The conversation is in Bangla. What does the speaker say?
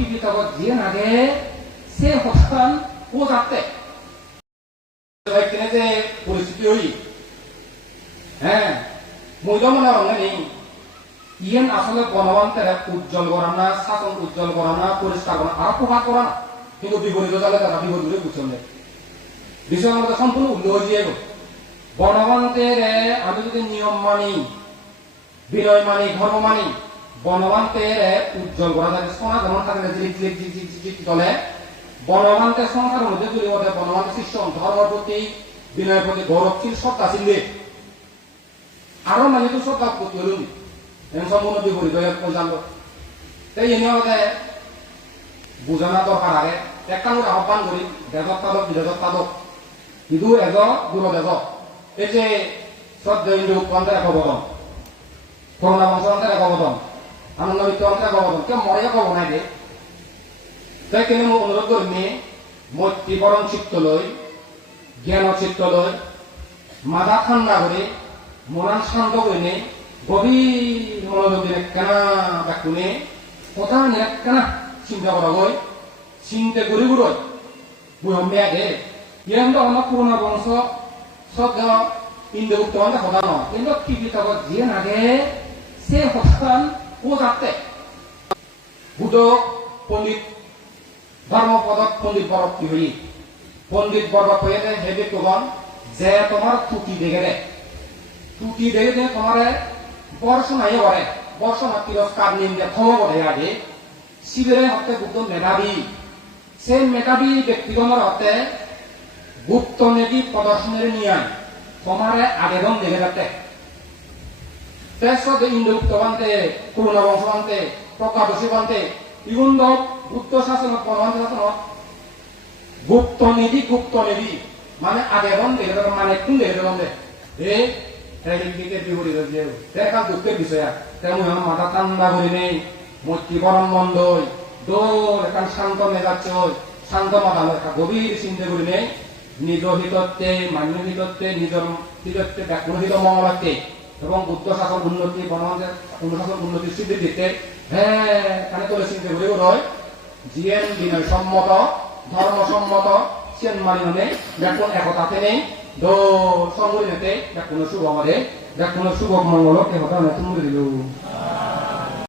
기비다가 뒤에 나게 새 호탄 보잡대 একদিনে যে পরিস্থিতি হই হ্যাঁ মহিলা রঙে ইয়েন আসলে গণতন্ত্রের উজ্জ্বল করা না শাসন উজ্জ্বল করা না পরিষ্কার করা আর প্রভাব করা না কিন্তু বিপরীত জালে তারা বিপরীত করে বুঝছেন বিষয় আমাদের সম্পূর্ণ উল্লেখ হয়ে যাবে গণতন্ত্রের আমি যদি নিয়ম মানি বিনয় মানি ধর্ম মানি বনবান্তের উজ্জ্বল করা যায় সোনা যেমন থাকে জিলিক জিলিক জিলিক জিলিক জিলিক চলে বনবান্তের সংসারের মধ্যে যদি ওদের বনবান্ত শিষ্য ধর্মের প্রতি বিনয়ের প্রতি গৌরবশীল শ্রদ্ধাশীল আরও মানে তো শ্রদ্ধা করতে হলো এমন সম্পূর্ণ বিপরীত হয়ে পৌঁছালো তাই এনে আমাদের বোঝানো দরকার আগে একটা করে আহ্বান করি দেশত্বাদক বিদেশত্বাদক কিন্তু এজ দূর এই যে শ্রদ্ধা হিন্দু উৎপন্থের এক অবদান করোনা বংশান্তর এক অবদান আনন্দ মিত্রান্তর এক অবদান কেউ মরে এক অবদান দে তাই কেন অনুরোধ করি মৈত্রীকরণ চিত্ত লই জ্ঞান চিত্ত লই মাথা ঠান্ডা করে মনান শান্ত করে গভীর মনোযোগ দিয়ে কেনা ডাকুনে কথা নিয়ে কেনা চিন্তা করা গই চিন্তা করি গুড়ই বুঝে আগে ইয়ান তো আমার পুরোনো বংশ। সব ইন্দু উত্তরণ কথা নয়। কিন্তু কি বিতক যিয়ে নাগে সে হঠাৎ যাতে বুধ পণ্ডিত ধর্মপদক পণ্ডিত বরফ কি হই পণ্ডিত হয়ে হেবে তোমার যে তোমার টুটি দেখে দে টুটি দেখে দে তোমার বর্ষণাই করে বর্ষণা তিরস্কার নিম যে ক্ষমা করে আগে শিবিরে হতে বুদ্ধ মেধাবী ব্যক্তিগণের হতে গুপ্ত নীতি প্রদর্শনের নিয়ে তোমারে আবেদন দেখে তেসদ ইন্দু উক্তবান্তে করুণা বংশবান্তে প্রকাদশী বান্তে ইগুন্দ গুপ্ত শাসন পরমান্ত শাসন, গুপ্ত নীতি গুপ্ত নীতি মানে দেখে যাবে মানে কোন দেখে যাবে এ দিকে বিহরি যে দেখা দুঃখের বিষয় তেমন মাথা ঠান্ডা করি নেই, মূর্তি গরম বন্ধ দোল এখন শান্ত মেজাচ্ছ শান্ত মাথা গভীর চিন্তা করি নেই নিজ হিতত্বে মান্য হিতত্বে নিজের হিতত্বে ব্যাকুণ হিত মঙ্গলাতে এবং বুদ্ধ শাসন উন্নতি বনমান্তের অনুশাসন উন্নতি সিদ্ধি দিতে হ্যাঁ এখানে তোলে চিন্তা করে রয় জিএন বিনয় সম্মত ধর্ম সম্মত সেন মানি মানে ব্যাকুণ একতাতে নেই, দো সংগঠনেতে ব্যাকুণ শুভ আমাদের ব্যাকুণ শুভ মঙ্গল একতা নতুন দিল